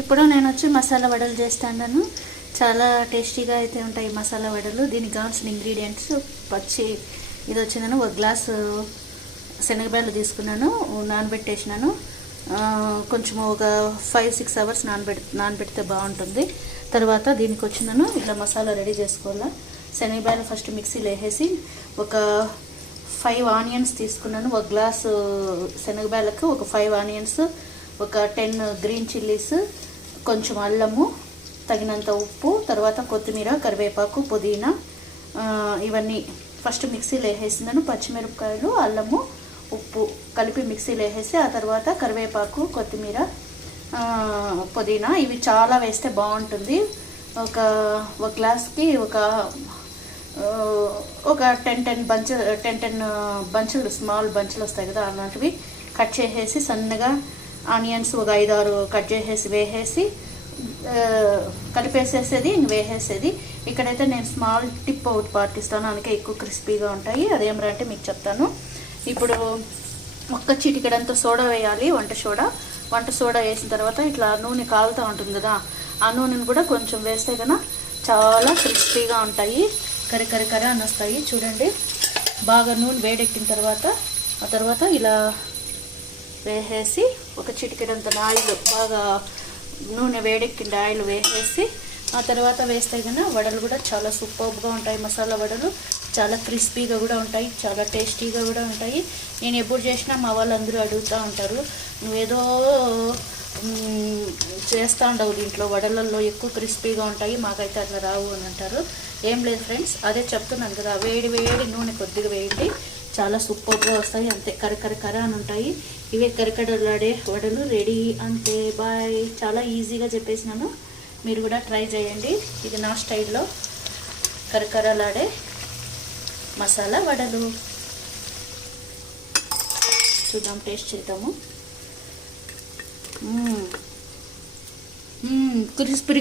ఇప్పుడు నేను వచ్చి మసాలా వడలు చేస్తాను. చాలా టేస్టీగా అయితే ఉంటాయి మసాలా వడలు. దీనికి కావాల్సిన ఇంగ్రీడియంట్స్ పచ్చి ఇది వచ్చిందని ఒక గ్లాసు శనగబేళ్ళు తీసుకున్నాను, నానబెట్టేసినాను. కొంచెం ఒక 5-6 అవర్స్ నానబెడితే బాగుంటుంది. తర్వాత దీనికి వచ్చిందను ఇట్లా మసాలా రెడీ చేసుకోవాలా. శనగబేళ్ళు ఫస్ట్ మిక్సీలో వేసేసి ఒక 5 ఆనియన్స్ తీసుకున్నాను. ఒక గ్లాసు శనగబేళ్ళకు ఒక 5 ఆనియన్స్, ఒక 10 గ్రీన్ చిల్లీస్, కొంచెం అల్లము, తగినంత ఉప్పు, తర్వాత కొత్తిమీర, కరివేపాకు, పుదీనా ఇవన్నీ ఫస్ట్ మిక్సీలో వేసేసినాను. పచ్చిమిరపకాయలు, అల్లము, ఉప్పు కలిపి మిక్సీలో వేసేసి ఆ తర్వాత కరివేపాకు, కొత్తిమీర, పుదీనా ఇవి చాలా వేస్తే బాగుంటుంది. ఒక గ్లాస్కి ఒక 10 బంచులు స్మాల్ బంచులు వస్తాయి కదా, అలాంటివి కట్ చేసేసి సన్నగా ఆనియన్స్ ఒక 5-6 కట్ చేసేసి వేసేసి కలిపేసేసేది, ఇంక వేసేసేది. ఇక్కడైతే నేను స్మాల్ టిప్ ఒకటి పాటిస్తాను, అందుకే ఎక్కువ క్రిస్పీగా ఉంటాయి. అదేమరంటే మీకు చెప్తాను. ఇప్పుడు ఒక్క చిటికెడంత సోడా వేయాలి, వంట సోడా వేసిన తర్వాత ఇట్లా నూనె కాలుతూ ఉంటుంది కదా, ఆ నూనెను కూడా కొంచెం వేస్తే కన్నా చాలా క్రిస్పీగా ఉంటాయి, కర్ర అని వస్తాయి. చూడండి, బాగా నూనె వేడెక్కిన తర్వాత ఆ తర్వాత ఇలా వేసేసి ఒక చిటికెడంత ఆయిల్, బాగా నూనె వేడెక్కిన ఆయిల్ వేసేసి ఆ తర్వాత వేస్తే కన్నా వడలు కూడా చాలా సూపర్గా ఉంటాయి. మసాలా వడలు చాలా క్రిస్పీగా కూడా ఉంటాయి, చాలా టేస్టీగా కూడా ఉంటాయి. నేను ఎప్పుడు చేసినా మా వాళ్ళందరూ అడుగుతూ ఉంటారు, నువ్వేదో చేస్తూ ఉండవు దీంట్లో, వడలల్లో ఎక్కువ క్రిస్పీగా ఉంటాయి, మాకైతే అట్లా రావు అని అంటారు. ఏం లేదు ఫ్రెండ్స్, అదే చెప్తున్నాను కదా, వేడి నూనె కొద్దిగా వేయండి, చాలా సూపర్గా వస్తాయి. అంతే కర్ర అని ఉంటాయి. ఇవే కరకరలాడే వడలు రెడీ, అంతే. బాయ్. చాలా ఈజీగా చెప్పేసినాను, మీరు కూడా ట్రై చేయండి. ఇది నా స్టైల్లో కరకరలాడే మసాలా వడలు. చూద్దాం, టేస్ట్ చేద్దాము. క్రిస్పీ